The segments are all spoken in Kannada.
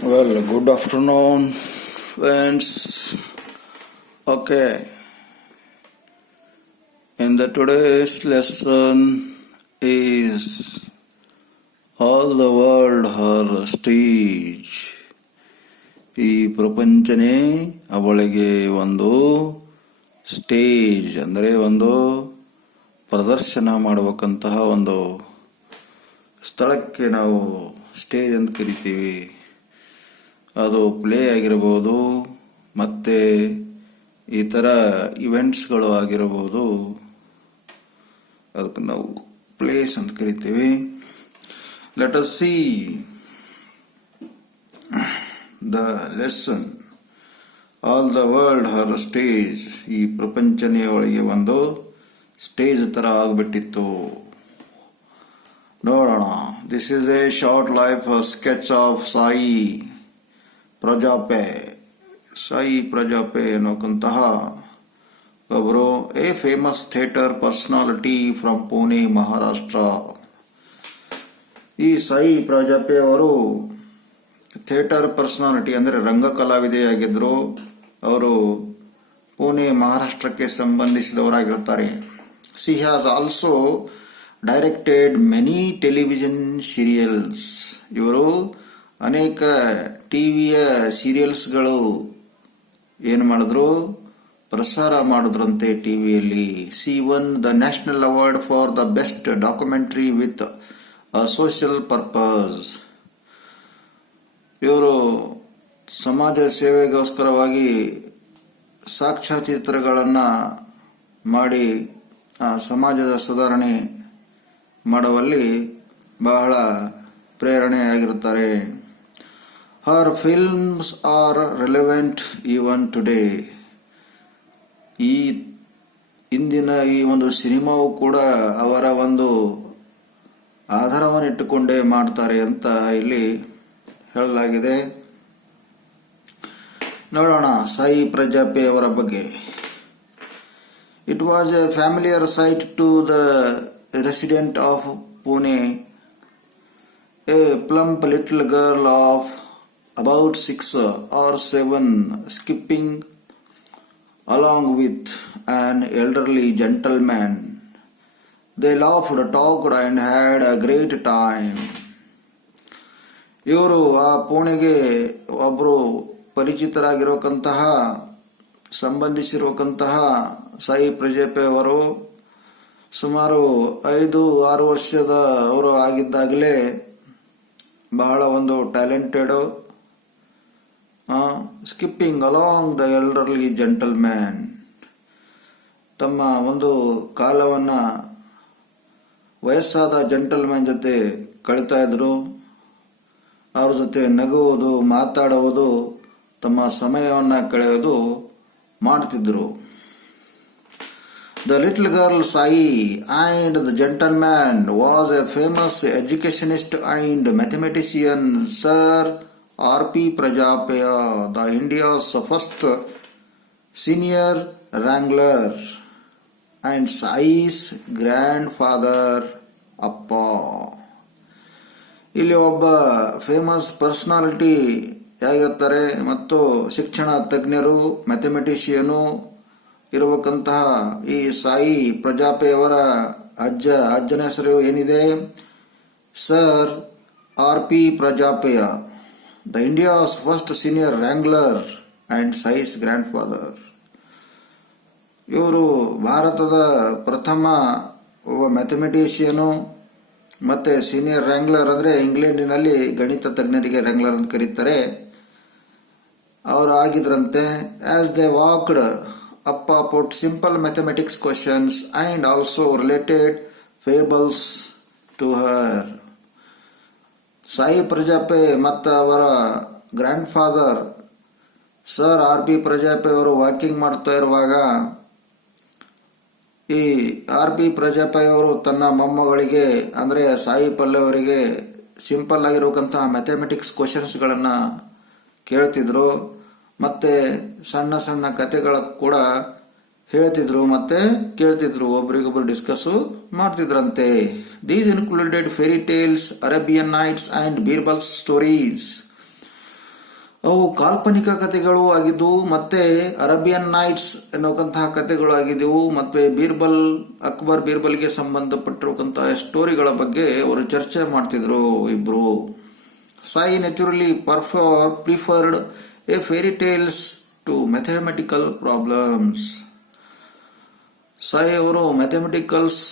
Well, good afternoon, friends. Okay, in the today's lesson is all the world her stage. ಈ ಪ್ರಪಂಚನೇ ಅವಳಿಗೆ ಒಂದು ಸ್ಟೇಜ್ ಅಂದರೆ ಒಂದು ಪ್ರದರ್ಶನ ಮಾಡಬೇಕಂತಹ ಒಂದು ಸ್ಥಳಕ್ಕೆ ನಾವು ಸ್ಟೇಜ್ ಅಂತ ಕರಿತೀವಿ. ಅದು ಪ್ಲೇ ಆಗಿರಬಹುದು, ಮತ್ತೆ ಈ ಥರ ಇವೆಂಟ್ಸ್ಗಳು ಆಗಿರಬಹುದು. ಅದಕ್ಕೆ ನಾವು ಪ್ಲೇಸ್ ಅಂತ ಕರಿತೀವಿ. Let us see the lesson. All the world her stage. ಈ ಪ್ರಪಂಚನೇ ಒಳಗೆ ಒಂದು ಸ್ಟೇಜ್ ಥರ ಆಗಿಬಿಟ್ಟಿತ್ತು. ನೋಡೋಣ. This is a short life sketch of Sai Paranjpye. Sai Paranjpye ಅನ್ನೋಕ್ಕಂತಹ ಒಬ್ಬರು a famous theatre personality from Pune, Maharashtra. ಈ ಸಾಯಿ ಪ್ರಜಾಪೆ ಅವರು ಥಿಯೇಟರ್ ಪರ್ಸನಾಲಿಟಿ ಅಂದರೆ ರಂಗ ಕಲಾವಿದೆಯಾಗಿದ್ದರು. ಅವರು ಪುಣೆ, ಮಹಾರಾಷ್ಟ್ರಕ್ಕೆ ಸಂಬಂಧಿಸಿದವರಾಗಿರುತ್ತಾರೆ. She has also directed many television serials. ಇವರು ಅನೇಕ ಟಿವಿಯ ಸೀರಿಯಲ್ಸ್ಗಳು ಏನು ಮಾಡಿದ್ರು, ಪ್ರಸಾರ ಮಾಡಿದ್ರಂತೆ ಟಿವಿಯಲ್ಲಿ. She won the national award for the best documentary with a social purpose. ಇವರು ಸಮಾಜ ಸೇವೆಗೋಸ್ಕರವಾಗಿ ಸಾಕ್ಷ್ಯಚಿತ್ರಗಳನ್ನು ಮಾಡಿ ಸಮಾಜದ ಸುಧಾರಣೆ ಮಾಡುವಲ್ಲಿ ಬಹಳ ಪ್ರೇರಣೆಯಾಗಿರುತ್ತಾರೆ. Her films are relevant even today. ಈ ಇಂದಿನ ಈ ಒಂದು ಸಿನಿಮಾವು ಕೂಡ ಅವರ ಒಂದು ಆಧಾರವನ್ನು ಇಟ್ಟುಕೊಂಡೇ ಮಾಡ್ತಾರೆ ಅಂತ ಇಲ್ಲಿ ಹೇಳಲಾಗಿದೆ. ನೋಡೋಣ ಸಾಯಿ ಪ್ರಜಾಪೆ ಅವರ ಬಗ್ಗೆ. It was a familiar sight to the resident of Pune, a plump little girl of about 6 or 7 skipping along with an elderly gentleman. They laughed, talked and had a great time. ಇವರು ಆ ಪುಣೆಗೆ ಒಬ್ಬರು ಪರಿಚಿತರಾಗಿರೋಕಂತಹ ಸಂಬಂಧಿಸಿರೋಕಂತಹ ಸಾಯಿ ಪ್ರಜಾಪೆ ಅವರು ಸುಮಾರು 5-6 ವರ್ಷದ ಅವರು ಆಗಿದ್ದಾಗಲೇ ಬಹಳ ಒಂದು talented. Skipping along the elderly gentleman. ತಮ್ಮ ಒಂದು ಕಾಲವನ್ನು ವಯಸ್ಸಾದ ಜೆಂಟಲ್ಮ್ಯಾನ್ ಜೊತೆ ಕಳೀತಾ ಇದ್ರು. ಅವ್ರ ಜೊತೆ ನಗುವುದು, ಮಾತಾಡುವುದು, ತಮ್ಮ ಸಮಯವನ್ನು ಕಳೆಯೋದು ಮಾಡ್ತಿದ್ರು. The little girl Sai and the gentleman was a famous educationist and mathematician, Sir R.P. Prajapaya, the India's first senior wrangler and Sai's grandfather Appa. ಇಲ್ಲಿ ಒಬ್ಬ ಫೇಮಸ್ ಪರ್ಸನಾಲಿಟಿ ಯಾಗಿರ್ತಾರೆ ಮತ್ತು ಶಿಕ್ಷಣ ತಜ್ಞರು, ಮ್ಯಾಥಮೆಟಿಷಿಯನು ಇರಬೇಕಂತಹ ಈ ಸಾಯಿ ಪ್ರಜಾಪೆಯವರ ಅಜ್ಜನ ಹೆಸರು ಏನಿದೆ, ಸರ್ R.P. ಪ್ರಜಾಪೆಯ, the India's first senior wrangler and Sai's grandfather. ಇವರು ಭಾರತದ ಪ್ರಥಮ ಒಬ್ಬ ಮ್ಯಾಥಮೆಟಿಷಿಯನು ಮತ್ತು ಸೀನಿಯರ್ ರ್ಯಾಂಗ್ಲರ್ ಅಂದರೆ ಇಂಗ್ಲೆಂಡಿನಲ್ಲಿ ಗಣಿತ ತಜ್ಞರಿಗೆ ರ್ಯಾಂಗ್ಲರ್ ಅಂತ ಕರೀತಾರೆ, ಅವರು ಆಗಿದ್ರಂತೆ. As they walked Appa put simple mathematics questions and also related fables to her. Sai Paranjpye ಮತ್ತು ಅವರ ಗ್ರ್ಯಾಂಡ್ ಫಾದರ್ ಸರ್ R.P. ಪ್ರಜಾಪೆ ಅವರು ವಾಕಿಂಗ್ ಮಾಡ್ತಾ ಇರುವಾಗ ಈ R.P. ಪ್ರಜಾಪೆ ಅವರು ತನ್ನ ಮೊಮ್ಮಗಳಿಗೆ ಅಂದರೆ ಸಾಯಿ ಪಲ್ಲವರಿಗೆ ಸಿಂಪಲ್ ಆಗಿರೋಕ್ಕಂತಹ ಮ್ಯಾಥಮೆಟಿಕ್ಸ್ ಕ್ವಶನ್ಸ್ಗಳನ್ನು ಕೇಳ್ತಿದ್ರು. ಮತ್ತು ಸಣ್ಣ ಸಣ್ಣ ಕತೆಗಳ ಕೂಡ ಹೇಳ್ತಿದ್ರು ಮತ್ತು ಕೇಳ್ತಿದ್ರು, ಒಬ್ರಿಗೊಬ್ರು ಡಿಸ್ಕಸ್ಸು ಮಾಡ್ತಿದ್ರಂತೆ. These included fairy tales, Arabian nights and Birbal stories. ಅವು ಕಾಲ್ಪನಿಕ ಕಥೆಗಳು ಆಗಿದ್ದವು, ಮತ್ತೆ ಅರೇಬಿಯನ್ ನೈಟ್ಸ್ ಎನ್ನುವಂತಹ ಕಥೆಗಳು ಆಗಿದ್ದವು, ಮತ್ತೆ ಅಕ್ಬರ್ ಬೀರ್ಬಲ್ಗೆ ಸಂಬಂಧಪಟ್ಟಿರುವಂತಹ ಸ್ಟೋರಿಗಳ ಬಗ್ಗೆ ಅವರು ಚರ್ಚೆ ಮಾಡ್ತಿದ್ರು ಇಬ್ರು. Sai naturally preferred a fairy tales to mathematical problems. Sai ಅವರು ಮ್ಯಾಥಮೆಟಿಕಲ್ಸ್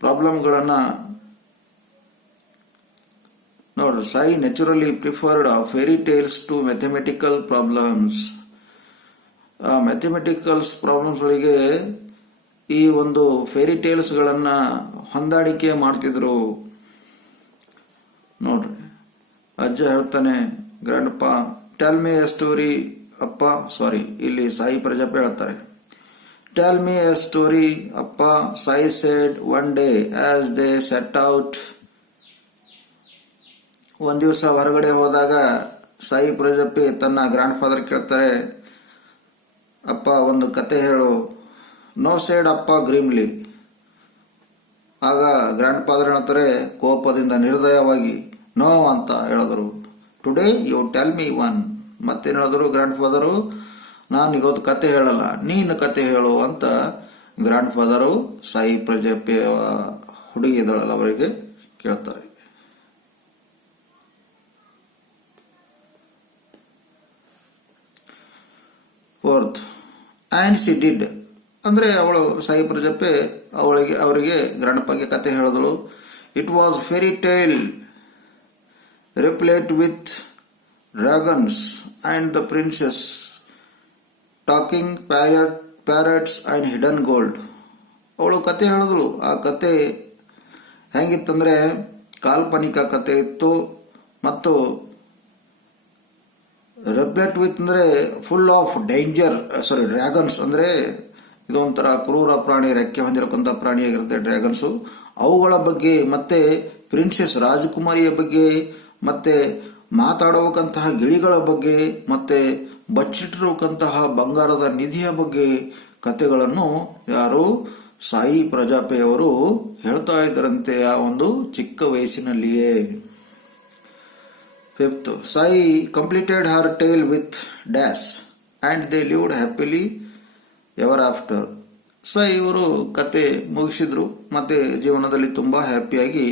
ಪ್ರಾಬ್ಲಮ್ಗಳನ್ನು ನೋಡ್ರಿ, Sai naturally preferred fairy tales to mathematical problems. ಆ ಮ್ಯಾಥಮೆಟಿಕಲ್ಸ್ ಪ್ರಾಬ್ಲಮ್ಸ್ಗಳಿಗೆ ಈ ಒಂದು ಫೇರಿ ಟೇಲ್ಸ್ಗಳನ್ನು ಹೊಂದಾಣಿಕೆ ಮಾಡ್ತಿದ್ರು. ನೋಡ್ರಿ, ಅಜ್ಜ ಹೇಳ್ತಾನೆ, ಗ್ರ್ಯಾಂಡ್ ಪಾ ಟೆಲ್ ಮಿ ಎ ಸ್ಟೋರಿ ಅಪ್ಪ, ಇಲ್ಲಿ ಸಾಯಿ ಪ್ರಜಾಪತಿ ಹೇಳ್ತಾರೆ, ಟೆಲ್ ಮಿ ಎ ಸ್ಟೋರಿ ಅಪ್ಪ, Sai shed one day as they set out. ಒಂದು ದಿವಸ ಹೊರಗಡೆ ಹೋದಾಗ ಸಾಯಿ ಪ್ರಜಾಪತಿ ತನ್ನ ಗ್ರ್ಯಾಂಡ್ ಫಾದರ್ ಕೇಳ್ತಾರೆ, ಅಪ್ಪ ಒಂದು ಕತೆ ಹೇಳು. ನೋ ಸೆಡ್ ಅಪ್ಪ ಗ್ರೀಮ್ಲಿ. ಆಗ ಗ್ರ್ಯಾಂಡ್ ಫಾದರ್ ಹೇಳ್ತಾರೆ ಕೋಪದಿಂದ ನಿರ್ದಯವಾಗಿ, ನೋ ಅಂತ ಹೇಳಿದ್ರು. Today you tell me one. ಮತ್ತೇನು ಹೇಳಿದ್ರು ಗ್ರ್ಯಾಂಡ್ ಫಾದರು, ನಾನು ಇವತ್ತು ಕತೆ ಹೇಳಲ್ಲ, ನೀನು ಕತೆ ಹೇಳು ಅಂತ ಗ್ರ್ಯಾಂಡ್ ಫಾದರು ಸಾಯಿ ಪ್ರಜಾಪತಿ ಹುಡುಗಿ ಇದ್ದಾಳಲ್ಲ ಅವರಿಗೆ ಕೇಳ್ತಾರೆ. Fourth, and C did. ಅಂದರೆ ಅವಳು ಸಾಯಿ ಪ್ರಜಾಪತಿ ಅವರಿಗೆ ಗ್ರ್ಯಾಂಡ್ಪಾಗೆ ಕತೆ ಹೇಳಿದಳು. It was fairy tale replete with dragons and the princess talking parrots and hidden gold. ಅವಳು ಕತೆ ಹೇಳಿದಳು. ಆ ಕತೆ ಹೆಂಗಿತ್ತಂದರೆ ಕಾಲ್ಪನಿಕ ಕತೆ ಇತ್ತು, ಮತ್ತು ರೆಪ್ಲೇಟ್ ವಿತ್ ಅಂದರೆ ಫುಲ್ ಆಫ್ ಡೇಂಜರ್. ಡ್ರ್ಯಾಗನ್ಸ್ ಅಂದರೆ ಇದೊಂಥರ ಕ್ರೂರ ಪ್ರಾಣಿ, ರೆಕ್ಕೆ ಹೊಂದಿರಕ್ಕಂಥ ಪ್ರಾಣಿಯಾಗಿರುತ್ತೆ ಡ್ರ್ಯಾಗನ್ಸು. ಅವುಗಳ ಬಗ್ಗೆ, ಮತ್ತೆ ಪ್ರಿನ್ಸೆಸ್ ರಾಜಕುಮಾರಿಯ ಬಗ್ಗೆ, ಮತ್ತೆ ಮಾತಾಡುವಂತಹ ಗಿಳಿಗಳ ಬಗ್ಗೆ, ಮತ್ತೆ ಬಚ್ಚಿಟ್ಟಿರುವಂತಹ ಬಂಗಾರದ ನಿಧಿಯ ಬಗ್ಗೆ ಕತೆಗಳನ್ನು ಯಾರು ಸಾಯಿ ಪ್ರಜಾಪತಿ ಅವರು ಹೇಳ್ತಾ ಇದ್ದರಂತೆ ಆ ಒಂದು ಚಿಕ್ಕ ವಯಸ್ಸಿನಲ್ಲಿಯೇ. Fifth, Sai completed her tale with dash and they lived happily ever after. Sai ಇವರು ಕತೆ ಮುಗಿಸಿದ್ರು, ಮತ್ತೆ ಜೀವನದಲ್ಲಿ ತುಂಬ ಹ್ಯಾಪಿಯಾಗಿ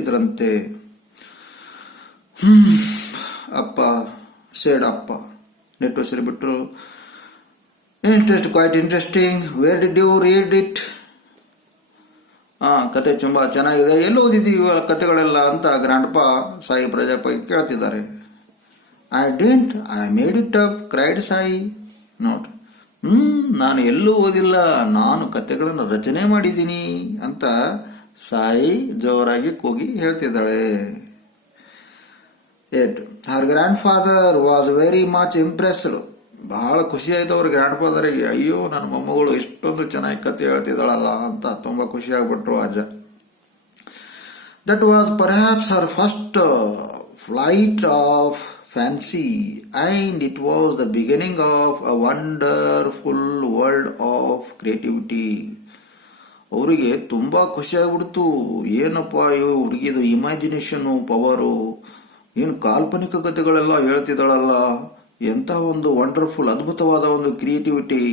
ಇದ್ರಂತೆ. ಅಪ್ಪ ಸೇಡ್ ಅಪ್ಪ ನೆಟ್ಟುಸಿರು ಬಿಟ್ಟರು. Quite interesting, where did you read it? ಕತೆ ತುಂಬ ಚೆನ್ನಾಗಿದೆ, ಎಲ್ಲಿ ಓದಿದ್ದೀವಿ ಕತೆಗಳೆಲ್ಲ ಅಂತ ಗ್ರ್ಯಾಂಡ್ಪಾ ಸಾಯಿ ಪ್ರಜಾಪತಿ ಕೇಳ್ತಿದ್ದಾರೆ. I made it up, cried Sai. ನೋಡ್ರಿ, ನಾನು ಎಲ್ಲೂ ಓದಿಲ್ಲ, ನಾನು ಕತೆಗಳನ್ನು ರಚನೆ ಮಾಡಿದ್ದೀನಿ ಅಂತ ಸಾಯಿ ಜೋರಾಗಿ ಕೂಗಿ ಹೇಳ್ತಿದ್ದಾಳೆ. 8. Her grandfather was very much impressed. ಬಹಳ ಖುಷಿಯಾಯಿತು ಅವ್ರ ಗ್ರ್ಯಾಂಡ್ ಫಾದರಿಗೆ. ಅಯ್ಯೋ, ನನ್ನ ಮೊಮ್ಮಗಳು ಇಷ್ಟೊಂದು ಚೆನ್ನಾಗಿ ಕತೆ ಹೇಳ್ತಿದ್ದಾಳಲ್ಲ ಅಂತ ತುಂಬ ಖುಷಿಯಾಗ್ಬಿಟ್ರು ಅಜ್ಜ. That was perhaps Har first flight of fancy and it was the beginning of a wonderful world of creativity. ಅವರಿಗೆ ತುಂಬ ಖುಷಿಯಾಗ್ಬಿಡ್ತು. ಏನಪ್ಪ ಇವು ಹುಡುಗಿದು ಇಮ್ಯಾಜಿನೇಷನ್ನು ಪವರು, ಏನು ಕಾಲ್ಪನಿಕ ಕಥೆಗಳೆಲ್ಲ ಹೇಳ್ತಿದ್ದಾಳಲ್ಲ, ಎಂಥ ಒಂದು ವಂಡರ್ಫುಲ್ ಅದ್ಭುತವಾದ ಒಂದು ಕ್ರಿಯೇಟಿವಿಟಿ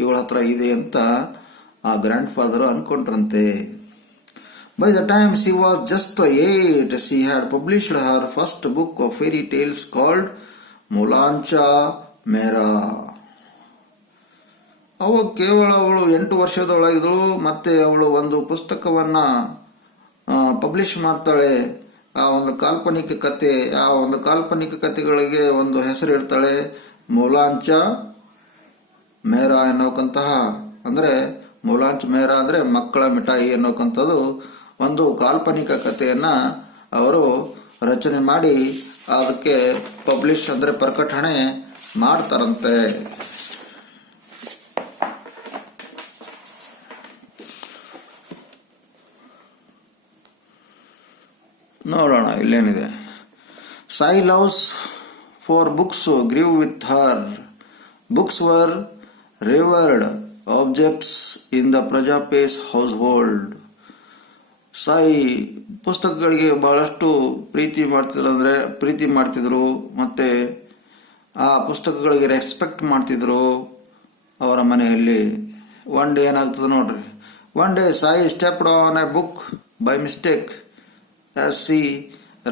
ಇವಳ ಹತ್ರ ಇದೆ ಅಂತ ಆ ಗ್ರ್ಯಾಂಡ್ ಫಾದರ್ ಅನ್ಕೊಂಡ್ರಂತೆ. By the time she was just 8, she had published her first book of fairy tales called Molancha Mera. ಕೇವಲ ಅವಳು 8 ವರ್ಷದೊಳಗಿದಳು, ಮತ್ತೆ ಅವಳು ಒಂದು ಪುಸ್ತಕವನ್ನು ಪಬ್ಲಿಷ್ ಮಾಡ್ತಾಳೆ. ಆ ಒಂದು ಕಾಲ್ಪನಿಕ ಕಥೆಗಳಿಗೆ ಒಂದು ಹೆಸರು ಇಡ್ತಾಳೆ, ಮೊಲಾಂಚಾ ಮೇರಾ ಎನ್ನೋಕಂತಹ. ಅಂದರೆ ಮೊಲಾಂಚ್ ಮೇರಾ ಅಂದರೆ ಮಕ್ಕಳ ಮಿಠಾಯಿ ಎನ್ನೋಕಂಥದ್ದು ಒಂದು ಕಾಲ್ಪನಿಕ ಕಥೆಯನ್ನು ಅವರು ರಚನೆ ಮಾಡಿ ಅದಕ್ಕೆ ಪಬ್ಲಿಷ್ ಅಂದರೆ ಪ್ರಕಟಣೆ ಮಾಡ್ತಾರಂತೆ. ನೋಡೋಣ ಇಲ್ಲೇನಿದೆ. Sai loves for books grew with her. Books were revered objects in the Paranjpyes household. Sai ಪುಸ್ತಕಗಳಿಗೆ ಬಹಳಷ್ಟು ಪ್ರೀತಿ ಮಾಡ್ತಿದ್ರು, ಮತ್ತು ಆ ಪುಸ್ತಕಗಳಿಗೆ ರೆಸ್ಪೆಕ್ಟ್ ಮಾಡ್ತಿದ್ರು ಅವರ ಮನೆಯಲ್ಲಿ. ಒನ್ ಡೇ ಏನಾಗ್ತದೆ ನೋಡ್ರಿ, one day Sai stepped on a book by mistake as she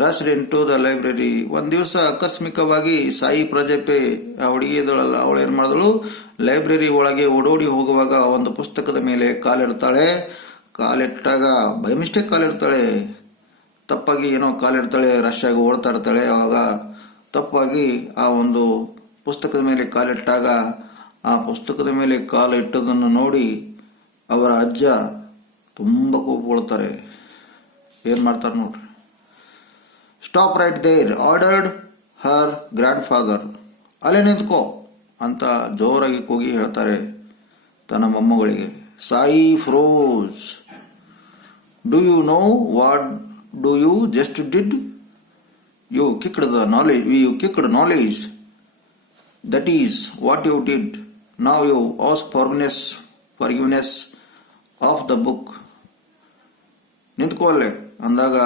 rushed into the library. ಒಂದು ದಿವಸ ಆಕಸ್ಮಿಕವಾಗಿ ಸಾಯಿ ಪ್ರಜಾಪೆ, ಆ ಹುಡುಗಿ ಇದ್ದಳಲ್ಲ, ಅವಳು ಏನು ಮಾಡಿದಳು, ಲೈಬ್ರರಿ ಒಳಗೆ ಓಡೋಡಿ ಹೋಗುವಾಗ ಒಂದು ಪುಸ್ತಕದ ಮೇಲೆ ಕಾಲಿಡ್ತಾಳೆ. ಕಾಲಿಟ್ಟಾಗ ಬೈ ಮಿಸ್ಟೇಕ್ ಕಾಲಿಡ್ತಾಳೆ, ತಪ್ಪಾಗಿ ಏನೋ ಕಾಲಿಡ್ತಾಳೆ, ರಶ್ ಆಗಿ ಓಡ್ತಾ ಇರ್ತಾಳೆ. ಆವಾಗ ತಪ್ಪಾಗಿ ಆ ಒಂದು ಪುಸ್ತಕದ ಮೇಲೆ ಕಾಲಿಟ್ಟಾಗ ಆ ಪುಸ್ತಕದ ಮೇಲೆ ಕಾಲು ಇಟ್ಟದನ್ನು ನೋಡಿ ಅವರ ಅಜ್ಜ ತುಂಬ ಕೋಪಗೊಳ್ತಾರೆ. ಏನು ಮಾಡ್ತಾರೆ ನೋಡ್ರಿ. Stop right there ordered her grandfather. ಅಲ್ಲೇ ನಿಂತ್ಕೋ ಅಂತ ಜೋರಾಗಿ ಕೂಗಿ ಹೇಳ್ತಾರೆ ತನ್ನ ಮೊಮ್ಮಗಳಿಗೆ. Sai froze. Do you know what do you just did? You kicked the knowledge. You kicked knowledge. That is what you did. Now you ask forgiveness of the book. ನಿಂತ್ಕೊಳ್ಳೆ ಅಂದಾಗ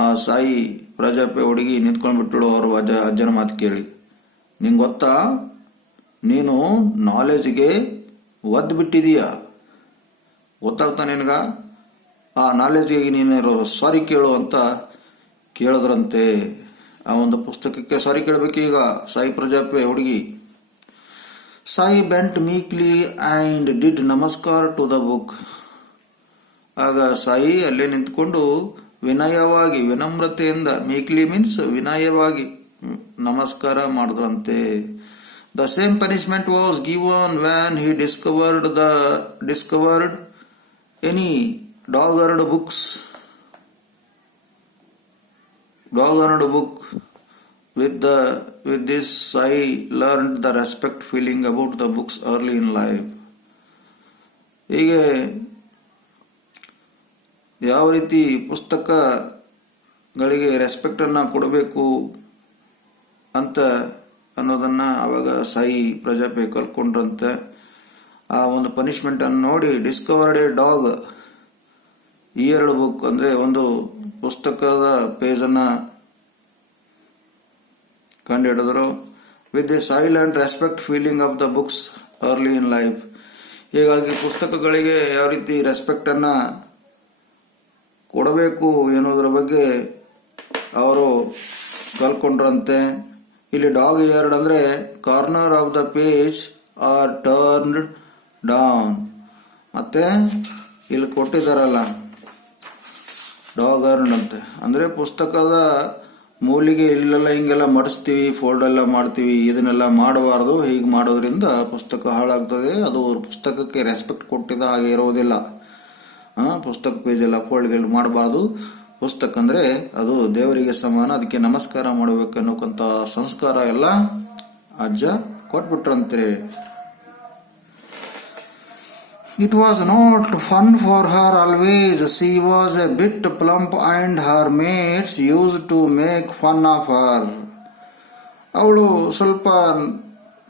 ಆ ಸಾಯಿ ಪ್ರಜಾಪೆ ಹುಡುಗಿ ನಿಂತ್ಕೊಂಡ್ಬಿಟ್ಟಳು ಅವ್ರ ಅಜ್ಜನ ಮಾತು ಕೇಳಿ. ನಿಂಗೆ ಗೊತ್ತಾ, ನೀನು ನಾಲೆಜ್ಗೆ ಒದ್ದು ಬಿಟ್ಟಿದೀಯ, ಗೊತ್ತಾಗ್ತಾ ನಿನಗ? ಆ ನಾಲೆಜ್ಗೆ ನೀನು ಸಾರಿ ಕೇಳು ಅಂತ ಕೇಳಿದ್ರಂತೆ. ಆ ಒಂದು ಪುಸ್ತಕಕ್ಕೆ ಸಾರಿ ಕೇಳಬೇಕು ಈಗ ಸಾಯಿ ಪ್ರಜಾಪೆ ಹುಡುಗಿ. ಸಾಯಿ ಬೆಂಟ್ ಮೀಕ್ಲಿ ಆ್ಯಂಡ್ ಡಿಡ್ ನಮಸ್ಕಾರ ಟು ದ ಬುಕ್. ಆಗ ಸಾಯಿ ಅಲ್ಲೇ ನಿಂತ್ಕೊಂಡು ವಿನಯವಾಗಿ, ವಿನಮ್ರತೆಯಿಂದ, ಮೀಕ್ಲಿ ಮೀನ್ಸ್ ವಿನಯವಾಗಿ ನಮಸ್ಕಾರ ಮಾಡಿದ್ರಂತೆ. The same punishment was given van he discovered any dog-eared book. With this, Sai learned the respect feeling about the books early in life. ಹೀಗೆ ಯಾವ ರೀತಿ ಪುಸ್ತಕಗಳಿಗೆ ರೆಸ್ಪೆಕ್ಟನ್ನು ಕೊಡಬೇಕು ಅಂತ ಅನ್ನೋದನ್ನು ಆವಾಗ ಸಾಯಿ ಪ್ರಜಾಪೆ ಕಲ್ತ್ಕೊಂಡ್ರಂತೆ. ಆ ಒಂದು ಪನಿಷ್ಮೆಂಟನ್ನು ನೋಡಿ ಡಿಸ್ಕವರ್ಡ್ ಎ ಡಾಗ್, ಈ ಎರಡು ಬುಕ್ ಅಂದರೆ ಒಂದು ಪುಸ್ತಕದ ಪೇಜನ್ನು ಕಂಡುಹಿಡಿದ್ರು. With the silent respect feeling of the books early in life. ಹೀಗಾಗಿ ಪುಸ್ತಕಗಳಿಗೆ ಯಾವ ರೀತಿ ರೆಸ್ಪೆಕ್ಟನ್ನು ಕೊಡಬೇಕು ಎನ್ನುವುದರ ಬಗ್ಗೆ ಅವರು ಕಲ್ತ್ಕೊಂಡ್ರಂತೆ. ಇಲ್ಲಿ ಡಾಗ್ ಇಯರ್ಡ್ ಅಂದರೆ corner of the page or turned down. ಮತ್ತು ಇಲ್ಲಿ ಕೊಟ್ಟಿದ್ದಾರಲ್ಲ ಡಾಗ್ ಅರ್ನ್ಡ್ ಅಂತೆ, ಅಂದರೆ ಪುಸ್ತಕದ ಮೂಲಿಗೆ ಇಲ್ಲೆಲ್ಲ ಹಿಂಗೆಲ್ಲ ಮಡಿಸ್ತೀವಿ, ಫೋಲ್ಡ್ ಎಲ್ಲ ಮಾಡ್ತೀವಿ, ಇದನ್ನೆಲ್ಲ ಮಾಡಬಾರ್ದು. ಹೀಗೆ ಮಾಡೋದ್ರಿಂದ ಪುಸ್ತಕ ಹಾಳಾಗ್ತದೆ, ಅದು ಪುಸ್ತಕಕ್ಕೆ ರೆಸ್ಪೆಕ್ಟ್ ಕೊಟ್ಟಿದ್ದ ಹಾಗೆ ಇರೋದಿಲ್ಲ. ಪುಸ್ತಕ ಪೇಜೆಲ್ಲ ಫೋಲ್ಡ್ಗೆಲ್ಲ ಮಾಡಬಾರ್ದು. ಪುಸ್ತಕ ಅಂದರೆ ಅದು ದೇವರಿಗೆ ಸಮಾನ, ಅದಕ್ಕೆ ನಮಸ್ಕಾರ ಮಾಡಬೇಕು ಅನ್ನೋಕ್ಕಂಥ ಸಂಸ್ಕಾರ ಎಲ್ಲ ಅಜ್ಜ ಕೊಟ್ಬಿಟ್ರಂತೆ. It was not fun for her always. She was a bit plump and her mates used to make fun of her. ಅವಳು ಸ್ವಲ್ಪ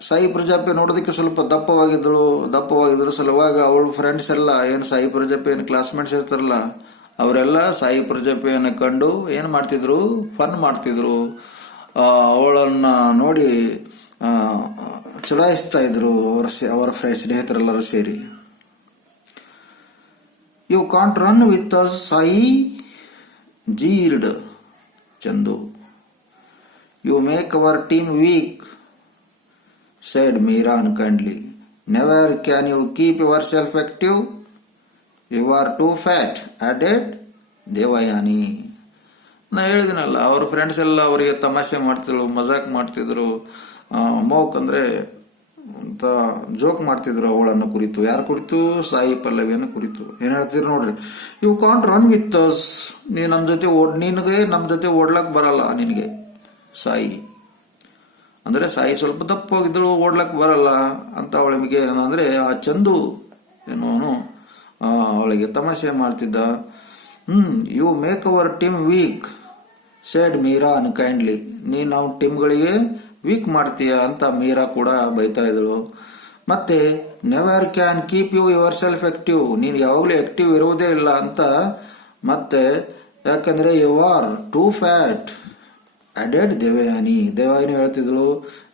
ಸಾಯಿ ಪ್ರಜಾಪೆ ನೋಡೋದಕ್ಕೆ ಸ್ವಲ್ಪ ದಪ್ಪವಾಗಿದ್ದಳು ಸಲುವಾಗಿ ಅವಳು ಫ್ರೆಂಡ್ಸ್ ಎಲ್ಲ ಏನು ಸಾಯಿ ಪ್ರಜಾಪೆ ಏನು ಕ್ಲಾಸ್ಮೇಟ್ಸ್ ಇರ್ತಾರಲ್ಲ ಅವರೆಲ್ಲ ಸಾಯಿ ಪ್ರಜಾಪೆಯನ್ನು ಕಂಡು ಏನು ಮಾಡ್ತಿದ್ರು, ಫನ್ ಮಾಡ್ತಿದ್ರು. ಅವಳನ್ನು ನೋಡಿ ಚುಡಾಯಿಸ್ತಾ ಇದ್ರು ಅವರ ಸ್ನೇಹಿತರೆಲ್ಲರೂ ಸೇರಿ. You can't run with us Sai jeered Chandu. You make our team weak said Meera unkindly. Never can you keep yourself active. You are too fat, added Devayani. ನಾ ಹೇಳಿದಿನಲ್ಲ, ಅವ್ರ ಫ್ರೆಂಡ್ಸ್ ಎಲ್ಲ ಅವರಿಗೆ ತಮಾಷೆ ಮಾಡ್ತಿದ್ರು, ಮಜಾಕ್ ಮಾಡ್ತಿದ್ರು, ಮೋಕ್ ಅಂದರೆ ಅಂತ ಜೋಕ್ ಮಾಡ್ತಿದ್ರು ಅವಳನ್ನು ಕುರಿತು. ಯಾರ ಕುರಿತು? ಸಾಯಿ ಪಲ್ಲವಿಯನ್ನು ಕುರಿತು. ಏನು ಹೇಳ್ತಿದ್ರು ನೋಡ್ರಿ, you can't run with us. ನೀನು ನಮ್ಮ ಜೊತೆ ನಿನಗೆ ನಮ್ಮ ಜೊತೆ ಓಡ್ಲಕ್ಕೆ ಬರಲ್ಲ ನಿನಗೆ. ಸಾಯಿ ಅಂದರೆ ಸಾಯಿ ಸ್ವಲ್ಪ ದಪ್ಪವಾಗಿದ್ದಳು, ಓಡ್ಲಕ್ಕೆ ಬರಲ್ಲ ಅಂತ ಅವಳಿಗೆ ಏನಂದರೆ ಆ ಚಂದು ಏನೋನು ಅವಳಿಗೆ ತಮಾಷೆ ಮಾಡ್ತಿದ್ದ. You make our team weak said Meera unkindly. ನೀನು ನಾವು ಟೀಮ್ಗಳಿಗೆ ವೀಕ್ ಮಾಡ್ತೀಯ ಅಂತ ಮೀರಾ ಕೂಡ ಬೈತಾ ಇದ್ದಳು. ಮತ್ತೆ never can keep yourself active. ನೀನು ಯಾವಾಗಲೂ ಆಕ್ಟಿವ್ ಇರುವುದೇ ಇಲ್ಲ ಅಂತ. ಮತ್ತೆ ಯಾಕಂದರೆ you are too fat. Added Devayani ಹೇಳ್ತಿದ್ಳು,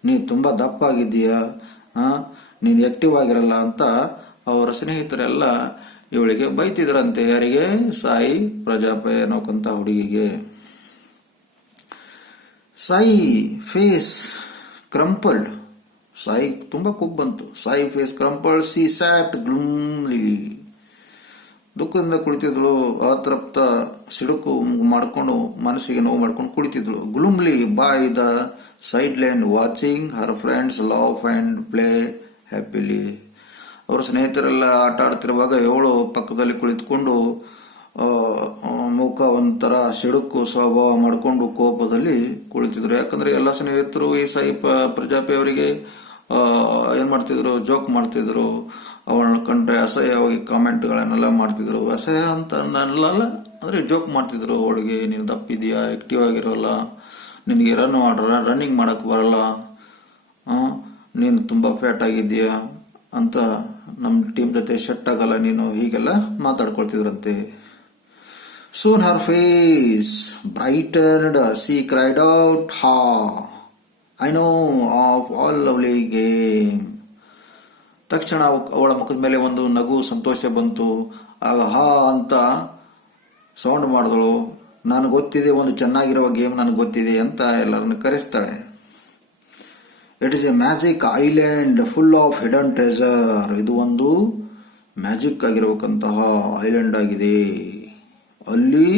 ನೀ ತುಂಬ ದಪ್ಪಾಗಿದ್ದೀಯಾ, ನೀನು ಆಕ್ಟಿವ್ ಆಗಿರಲ್ಲ ಅಂತ ಅವರ ಸ್ನೇಹಿತರೆಲ್ಲ ಇವಳಿಗೆ ಬೈತಿದ್ರಂತೆ. ಯಾರಿಗೆ? ಸಾಯಿ ಪ್ರಜಾಪತಿ ಅನ್ನೋಕಂತ ಹುಡುಗಿಗೆ. ಸಾಯಿ ಫೇಸ್ ಕ್ರಂಪಲ್ಡ್, ಸಾಯಿ ತುಂಬ ಕೊಬ್ಬು ಬಂತು. Sai face crumpled, she sat gloomily, ದುಃಖದಿಂದ ಕುಳಿತಿದ್ಳು. ಅತೃಪ್ತ ಸಿಡುಕು ಮಾಡಿಕೊಂಡು, ಮನಸ್ಸಿಗೆ ನೋವು ಮಾಡ್ಕೊಂಡು ಕುಳಿತಿದ್ಳು. Gloomily by the sideline watching her friends laugh and play happily. ಅವರ ಸ್ನೇಹಿತರೆಲ್ಲ ಆಟ ಆಡ್ತಿರುವಾಗ ಇವಳು ಪಕ್ಕದಲ್ಲಿ ಕುಳಿತುಕೊಂಡು ಮುಖ ಒಂಥರ ಸಿಡುಕು ಸ್ವಭಾವ ಮಾಡಿಕೊಂಡು ಕೋಪದಲ್ಲಿ ಕುಳಿತಿದ್ರು. ಯಾಕಂದ್ರೆ ಎಲ್ಲ ಸ್ನೇಹಿತರು ಈ ಸಾಯಿ ಪ್ರಜಾಪತಿ ಅವರಿಗೆ ಏನ್ ಮಾಡ್ತಿದ್ರು, ಜೋಕ್ ಮಾಡ್ತಿದ್ರು. ಅವಳನ್ನ ಕಂಡ್ರೆ ಅಸಹ್ಯವಾಗಿ ಕಾಮೆಂಟ್ಗಳನ್ನೆಲ್ಲ ಮಾಡ್ತಿದ್ರು. ಅಸಹ್ಯ ಅಂತ ಅನ್ನಲ್ಲ, ಅಂದ್ರೆ ಜೋಕ್ ಮಾಡ್ತಿದ್ರು. ಅವಳಿಗೆ ನೀನು ದಪ್ಪಿದೀಯಾ, ಆಕ್ಟಿವ್ ಆಗಿರೋಲ್ಲ, ನಿನಗೆ ರನ್ನಿಂಗ್ ಮಾಡಕ್ ಬರಲ್ಲ, ನೀನು ತುಂಬಾ ಫ್ಯಾಟ್ ಆಗಿದ್ದೀಯಾ ಅಂತ, ನಮ್ಮ ಟೀಮ್ ಜೊತೆ ಸೆಟ್ ಆಗಲ್ಲ ನೀನು, ಹೀಗೆಲ್ಲ ಮಾತಾಡ್ಕೊಳ್ತಿದ್ರಂತೆ. Soon her face brightened, she cried out, "Ha! I know of all lovely game." ತಕ್ಷಣ ಅವಳ ಮುಖದ ಮೇಲೆ ಒಂದು ನಗು, ಸಂತೋಷ ಬಂತು. ಆಗ ಹಾ ಅಂತ ಸೌಂಡ್ ಮಾಡಿದಳು. ನನಗೆ ಗೊತ್ತಿದೆ, ಒಂದು ಚೆನ್ನಾಗಿರುವ ಗೇಮ್ ನನಗೆ ಗೊತ್ತಿದೆ ಅಂತ ಎಲ್ಲರನ್ನು ಕರೆಸ್ತಾಳೆ. It is a magic island full of hidden treasure. ಇದು ಒಂದು ಮ್ಯಾಜಿಕ್ ಆಗಿರಬೇಕಂತಹ ಐಲ್ಯಾಂಡ್ ಆಗಿದೆ, ಅಲ್ಲಿ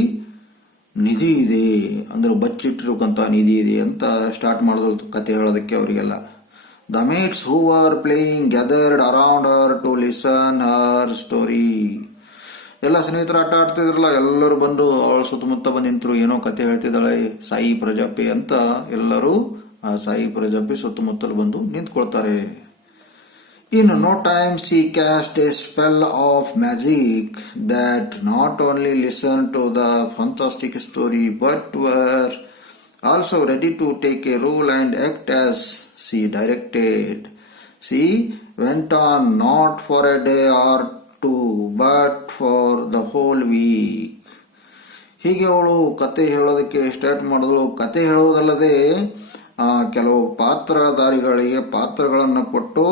ನಿಧಿ ಇದೆ, ಅಂದ್ರೆ ಬಚ್ಚಿಟ್ಟಿರುವಂತಹ ನಿಧಿ ಇದೆ ಅಂತ ಸ್ಟಾರ್ಟ್ ಮಾಡಿದ್ರು ಕತೆ ಹೇಳೋದಕ್ಕೆ ಅವರಿಗೆಲ್ಲ. The mates who are playing gathered around her to listen her story. ಎಲ್ಲ ಸ್ನೇಹಿತರು ಆಟ ಆಡ್ತಿದ್ರಲ್ಲ, ಎಲ್ಲರೂ ಬಂದು ಅವಳ ಸುತ್ತಮುತ್ತ ಬಂದು ನಿಂತರು. ಏನೋ ಕತೆ ಹೇಳ್ತಿದ್ದಾಳೆ ಸಾಯಿ ಪ್ರಜಾಪತಿ ಅಂತ ಎಲ್ಲರೂ ಆ ಸಾಯಿ ಪ್ರಜಾಪತಿ ಸುತ್ತಮುತ್ತಲು ಬಂದು ನಿಂತ್ಕೊಳ್ತಾರೆ. In no time she cast a spell of magic that not only listened to the fantastic story but were also ready to take a role and act as she directed. She went on not for a day or two but for the whole week. ಹೀಗೆ ಅವಳು ಕತೆ ಹೇಳೋದಕ್ಕೆ ಸ್ಟಾರ್ಟ್ ಮಾಡಿದಳು. ಕತೆ ಹೇಳೋದಲ್ಲದೆ ಕೆಲವು ಪಾತ್ರಧಾರಿಗಳಿಗೆ ಪಾತ್ರಗಳನ್ನು ಕೊಟ್ಟು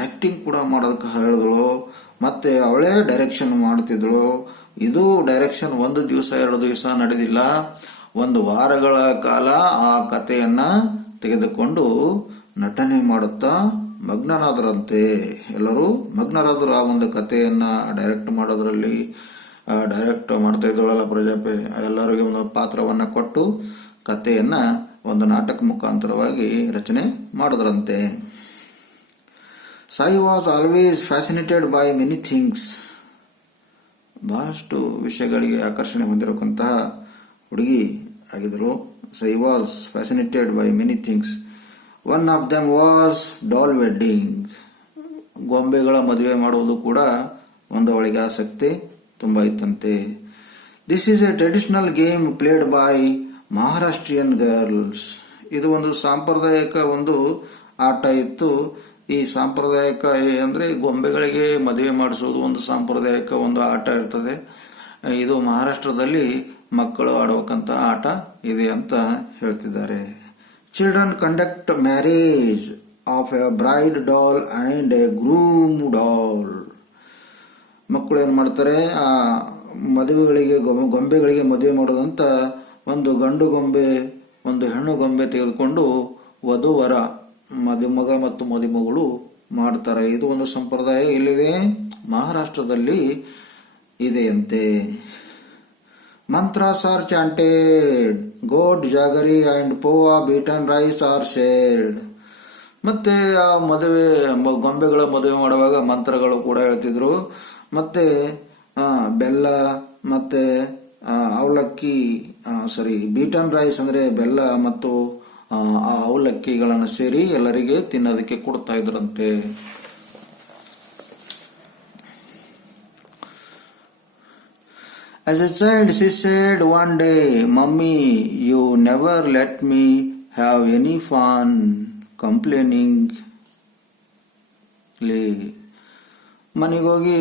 ಆಕ್ಟಿಂಗ್ ಕೂಡ ಮಾಡೋದಕ್ಕೆ ಹೇಳಿದಳು. ಮತ್ತೆ ಅವಳೇ ಡೈರೆಕ್ಷನ್ ಮಾಡ್ತಿದ್ಳು. ಇದು ಡೈರೆಕ್ಷನ್ ಒಂದು ದಿವಸ ಎರಡು ದಿವಸ ನಡೆದಿಲ್ಲ, ಒಂದು ವಾರಗಳ ಕಾಲ ಆ ಕಥೆಯನ್ನ ತೆಗೆದುಕೊಂಡು ನಟನೆ ಮಾಡುತ್ತಾ ಮಗ್ನರಾದರಂತೆ. ಎಲ್ಲರೂ ಮಗ್ನರಾದರು ಆ ಒಂದು ಕಥೆಯನ್ನ ಡೈರೆಕ್ಟ್ ಮಾಡೋದ್ರಲ್ಲಿ. ಡೈರೆಕ್ಟ್ ಮಾಡ್ತಾ ಇದ್ದಳಲ್ಲ ಪ್ರಜಾಪತಿ, ಎಲ್ಲರಿಗೆ ಒಂದು ಪಾತ್ರವನ್ನ ಕೊಟ್ಟು ಕಥೆಯನ್ನ ಒಂದು ನಾಟಕ ಮುಖಾಂತರವಾಗಿ ರಚನೆ ಮಾಡಿದ್ರಂತೆ. Sai was always fascinated by many things. ಬಹಳಷ್ಟು ವಿಷಯಗಳಿಗೆ ಆಕರ್ಷಣೆ ಹೊಂದಿರತಕ್ಕಂತಹ ಹುಡುಗಿ ಆಗಿದ್ದಳು. Sai was fascinated by many things. One of them was doll wedding. ಗೊಂಬೆಗಳ ಮದುವೆ ಮಾಡುವುದು ಕೂಡ ಒಂದು ಅವಳಿಗೆ ಆಸಕ್ತಿ ತುಂಬ ಇತ್ತಂತೆ. This is a traditional game played by Maharashtrian girls. ಇದು ಒಂದು ಸಾಂಪ್ರದಾಯಿಕ ಒಂದು ಆಟ ಇತ್ತು. ಈ ಸಾಂಪ್ರದಾಯಿಕ ಅಂದರೆ ಗೊಂಬೆಗಳಿಗೆ ಮದುವೆ ಮಾಡಿಸೋದು ಒಂದು ಸಾಂಪ್ರದಾಯಿಕ ಒಂದು ಆಟ ಇರ್ತದೆ. ಇದು ಮಹಾರಾಷ್ಟ್ರದಲ್ಲಿ ಮಕ್ಕಳು ಆಡಬೇಕಂತ ಆಟ ಇದೆ ಅಂತ ಹೇಳ್ತಿದ್ದಾರೆ. Children conduct marriage of a bride doll and a groom doll. ಮಕ್ಕಳು ಏನು ಮಾಡ್ತಾರೆ, ಆ ಮದುವೆಗಳಿಗೆ ಗೊಂಬೆಗಳಿಗೆ ಮದುವೆ ಮಾಡೋದಂತ ಒಂದು ಗಂಡು ಗೊಂಬೆ ಒಂದು ಹೆಣ್ಣು ಗೊಂಬೆ ತೆಗೆದುಕೊಂಡು ವಧುವರ ಮದುಮಗ ಮತ್ತು ಮದುಮಗಳು ಮಾಡ್ತಾರೆ. ಇದು ಒಂದು ಸಂಪ್ರದಾಯ ಇಲ್ಲಿದೆ, ಮಹಾರಾಷ್ಟ್ರದಲ್ಲಿ ಇದೆಯಂತೆ. Mantras are chanted, gud jaggery and poha beaten rice are shared. ಮತ್ತೆ ಆ ಮದುವೆ ಗೊಂಬೆಗಳ ಮದುವೆ ಮಾಡುವಾಗ ಮಂತ್ರಗಳು ಕೂಡ ಹೇಳ್ತಿದ್ರು. ಮತ್ತೆ ಬೆಲ್ಲ ಮತ್ತೆ ಅವಲಕ್ಕಿ ಬೀಟನ್ ರೈಸ್ ಅಂದ್ರೆ ಬೆಲ್ಲ ಮತ್ತು ಆ ಅವಲಕ್ಕಿಗಳನ್ನು ಸೇರಿ ಎಲ್ಲರಿಗೆ ತಿನ್ನೋದಕ್ಕೆ ಕೊಡ್ತಾ ಇದ್ರಂತೆ. As a child, she said one day, "Mummy, you never let me have any fun complaining." ಮನೆಗೋಗಿ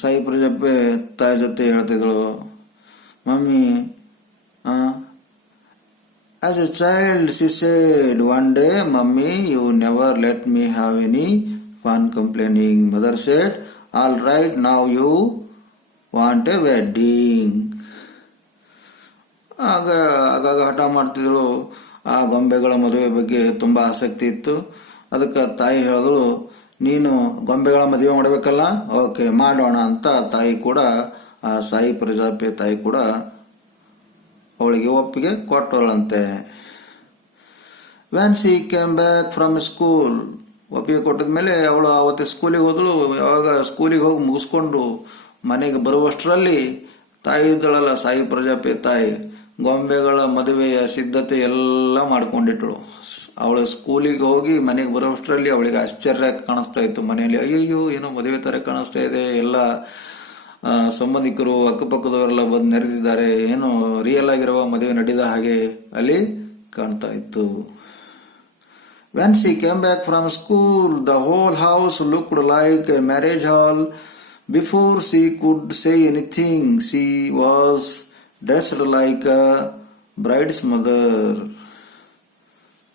ಸಾಯಿ ಪ್ರಜಾಪತಿ ತಾಯಿ ಜೊತೆ ಹೇಳ್ತಿದ್ಳು, mummy As a child, she said, one day, Mummy, you never let me have any fun complaining. Mother said, all right, now you want a wedding. ಆಗಾಗ ಹಠ ಮಾಡ್ತಿದ್ದಳು. ಆ ಗೊಂಬೆಗಳ ಮದುವೆ ಬಗ್ಗೆ ತುಂಬ ಆಸಕ್ತಿ ಇತ್ತು. ಅದಕ್ಕೆ ತಾಯಿ ಹೇಳಿದಳು, ನೀನು ಗೊಂಬೆಗಳ ಮದುವೆ ಮಾಡಬೇಕಲ್ಲ, ಓಕೆ ಮಾಡೋಣ ಅಂತ ತಾಯಿ ಕೂಡ, ಆ ಸಾಯಿ ಪ್ರಜಾಪತಿ ತಾಯಿ ಕೂಡ ಅವಳಿಗೆ ಒಪ್ಪಿಗೆ ಕೊಟ್ಟಳಂತೆ. When she came back from school, ಒಪ್ಪಿಗೆ ಕೊಟ್ಟಿದ ಮೇಲೆ ಅವಳು ಆವತ್ತೆ ಸ್ಕೂಲಿಗೆ ಹೋದಳು. ಯಾವಾಗ ಸ್ಕೂಲಿಗೆ ಹೋಗಿ ಮುಗಿಸ್ಕೊಂಡು ಮನೆಗೆ ಬರುವಷ್ಟರಲ್ಲಿ ತಾಯಿ ಇದ್ದಳಲ್ಲ ಸಾಯಿ ಪ್ರಜಾಪತಿ ತಾಯಿ, ಗೊಂಬೆಗಳ ಮದುವೆಯ ಸಿದ್ಧತೆ ಎಲ್ಲ ಮಾಡ್ಕೊಂಡಿಟ್ಟಳು. ಅವಳು ಸ್ಕೂಲಿಗೆ ಹೋಗಿ ಮನೆಗೆ ಬರೋಷ್ಟರಲ್ಲಿ ಅವಳಿಗೆ ಆಶ್ಚರ್ಯ ಕಾಣಿಸ್ತಾ ಇತ್ತು. ಮನೆಯಲ್ಲಿ ಅಯ್ಯಯ್ಯೋ ಏನೋ ಮದುವೆ ಥರ ಕಾಣಿಸ್ತಾ ಇದೆ, ಎಲ್ಲ ಸಂಬಂಧಿಕರು ಅಕ್ಕಪಕ್ಕದವರೆಲ್ಲ ಬಂದು ನೆರೆದಿದ್ದಾರೆ, ಏನು ರಿಯಲ್ ಆಗಿರುವ ಮದುವೆ ನಡೆದ ಹಾಗೆ ಅಲ್ಲಿ ಕಾಣ್ತಾ ಇತ್ತು. When she came back from school, the whole house looked like a marriage hall. Before she could say anything, she was dressed like a bride's mother.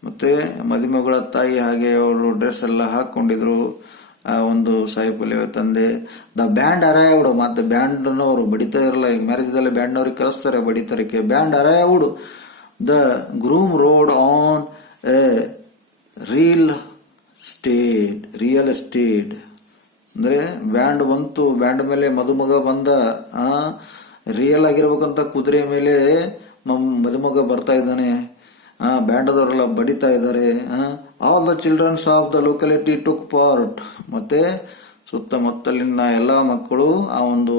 ಮತ್ತೆ ಮದುಮಗಳ ತಾಯಿ ಹಾಗೆ ಅವರು ಡ್ರೆಸ್ ಎಲ್ಲ ಹಾಕೊಂಡಿದ್ರು. ಆ ಒಂದು ಸಾಯಿಪಲ್ಯ ತಂದೆ. ದ ಬ್ಯಾಂಡ್ ಅರೈವ್ಡ್, ಮತ್ತೆ ಬ್ಯಾಂಡ್ನವರು ಬಡಿತಾ ಇರಲ್ಲ, ಈಗ ಮ್ಯಾರೇಜಲ್ಲಿ ಬ್ಯಾಂಡ್ನವ್ರಿಗೆ ಕರೆಸ್ತಾರೆ ಬಡಿತಾರಕ್ಕೆ. Band arrived. The groom rode on a real estate. ಅಂದರೆ ಬ್ಯಾಂಡ್ ಬಂತು, ಬ್ಯಾಂಡ್ ಮೇಲೆ ಮದುಮಗ ಬಂದ. ರಿಯಲ್ ಆಗಿರ್ಬೇಕಂತ ಕುದುರೆ ಮೇಲೆ ಮದುಮಗ ಬರ್ತಾ ಇದ್ದಾನೆ. ಬ್ಯಾಂಡದವರೆಲ್ಲ ಬಡಿತಾ ಇದ್ದಾರೆ. All the childrens of the locality took part. ಮತ್ತೆ ಸುತ್ತಮುತ್ತಲಿನ ಎಲ್ಲ ಮಕ್ಕಳು ಆ ಒಂದು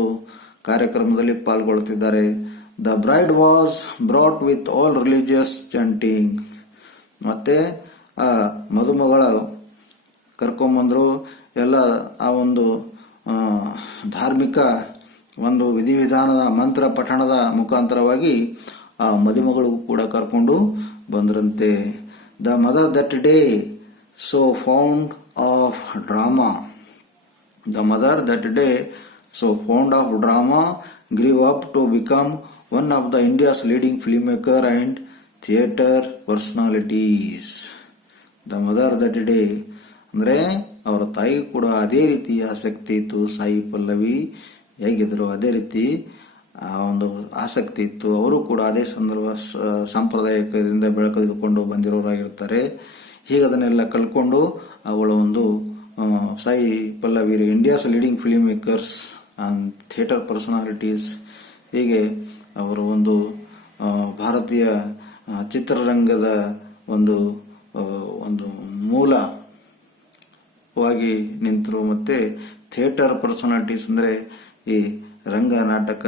ಕಾರ್ಯಕ್ರಮದಲ್ಲಿ ಪಾಲ್ಗೊಳ್ತಿದ್ದಾರೆ. The bride was brought with all religious chanting. ಮತ್ತೆ ಆ ಮದುಮಗಳ ಕರ್ಕೊಂಬಂದರು. ಎಲ್ಲ ಆ ಒಂದು ಧಾರ್ಮಿಕ ಒಂದು ವಿಧಿವಿಧಾನದ ಮಂತ್ರ ಪಠಣದ ಮುಖಾಂತರವಾಗಿ ಆ ಮದುಮಗಳಿಗೂ ಕೂಡ ಕರ್ಕೊಂಡು ಬಂದ್ರಂತೆ. The mother that day so found of drama. The mother that day so found of drama grew up to become one of the India's leading film maker and theatre personalities. The mother that day ಅಂದರೆ ಅವರ ತಾಯಿ ಕೂಡ ಅದೇ ರೀತಿ ಆಸಕ್ತಿ ಇತ್ತು. ಸಾಯಿ ಪಲ್ಲವಿ ಹೇಗಿದ್ರು ಅದೇ ರೀತಿ ಆ ಒಂದು ಆಸಕ್ತಿ ಇತ್ತು. ಅವರು ಕೂಡ ಅದೇ ಸಾಂಪ್ರದಾಯಿಕದಿಂದ ಬೆಳಕದಿಕೊಂಡು ಬಂದಿರೋರಾಗಿರ್ತಾರೆ. ಹೀಗೆ ಅದನ್ನೆಲ್ಲ ಕಲ್ಕೊಂಡು ಅವಳ ಒಂದು Sai Pallavi India's leading film makers and theatre personalities, ಹೀಗೆ ಅವರು ಒಂದು ಭಾರತೀಯ ಚಿತ್ರರಂಗದ ಒಂದು ಮೂಲವಾಗಿ ನಿಂತರು. ಮತ್ತು ಥಿಯೇಟರ್ ಪರ್ಸನಾಲಿಟೀಸ್ ಅಂದರೆ ಈ ರಂಗ ನಾಟಕ